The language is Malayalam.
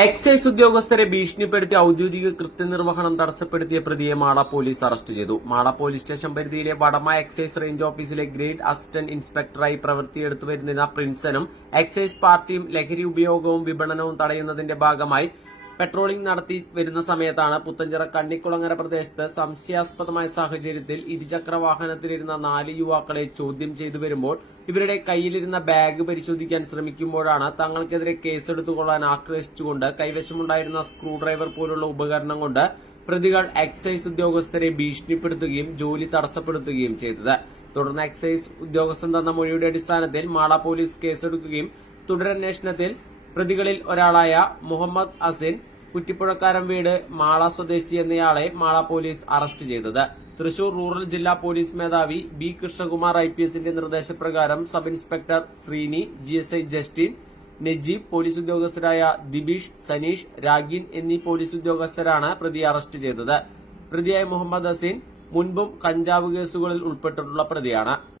എക്സൈസ് ഉദ്യോഗസ്ഥരെ ഭീഷണിപ്പെടുത്തി ഔദ്യോഗിക കൃത്യനിർവഹണം തടസ്സപ്പെടുത്തിയ പ്രതിയെ മാട പോലീസ് അറസ്റ്റ് ചെയ്തു. മാട പോലീസ് സ്റ്റേഷൻ പരിധിയിലെ വടമ എക്സൈസ് റേഞ്ച് ഓഫീസിലെ ഗ്രേഡ് അസിസ്റ്റന്റ് ഇൻസ്പെക്ടറായി പ്രവൃത്തിയെടുത്തു വരുന്ന പ്രിൻസനും എക്സൈസ് പാർട്ടിയും ലഹരി ഉപയോഗവും വിപണനവും തടയുന്നതിന്റെ ഭാഗമായി പെട്രോളിംഗ് നടത്തി വരുന്ന സമയത്താണ് പുത്തഞ്ചിറ കണ്ണിക്കുളങ്ങര പ്രദേശത്ത് സംശയാസ്പദമായ സാഹചര്യത്തിൽ ഇരുചക്ര വാഹനത്തിലിരുന്ന നാല് യുവാക്കളെ ചോദ്യം ചെയ്തു വരുമ്പോൾ ഇവരുടെ കയ്യിലിരുന്ന ബാഗ് പരിശോധിക്കാൻ ശ്രമിക്കുമ്പോഴാണ് തങ്ങൾക്കെതിരെ കേസെടുത്തുകൊള്ളാൻ ആക്രമിച്ചുകൊണ്ട് കൈവശമുണ്ടായിരുന്ന സ്ക്രൂ ഡ്രൈവർ പോലുള്ള ഉപകരണം കൊണ്ട് പ്രതികൾ എക്സൈസ് ഉദ്യോഗസ്ഥരെ ഭീഷണിപ്പെടുത്തുകയും ജോലി തടസ്സപ്പെടുത്തുകയും ചെയ്തത്. തുടർന്ന് എക്സൈസ് ഉദ്യോഗസ്ഥൻ തന്ന മൊഴിയുടെ അടിസ്ഥാനത്തിൽ മാള പോലീസ് കേസെടുക്കുകയും തുടരന്വേഷണത്തിൽ പ്രതികളിൽ ഒരാളായ മുഹമ്മദ് അസിൻ കുറ്റിപ്പുഴക്കാരൻ വീട് മാള സ്വദേശി എന്നയാളെ മാള പോലീസ് അറസ്റ്റ് ചെയ്തത്. തൃശൂർ റൂറൽ ജില്ലാ പോലീസ് മേധാവി ബി കൃഷ്ണകുമാർ ഐ പി എസിന്റെ നിർദ്ദേശപ്രകാരം sub inspector Sreeni G S I Justin Najeeb police ഉദ്യോഗസ്ഥരായ Dibeesh Saneesh Ragin എന്നീ പോലീസ് ഉദ്യോഗസ്ഥരാണ് പ്രതിയെ അറസ്റ്റ് ചെയ്തത്. പ്രതിയായ മുഹമ്മദ് അസീൻ മുൻപും കഞ്ചാവ് കേസുകളിൽ ഉൾപ്പെട്ടിട്ടുള്ള പ്രതിയാണ്.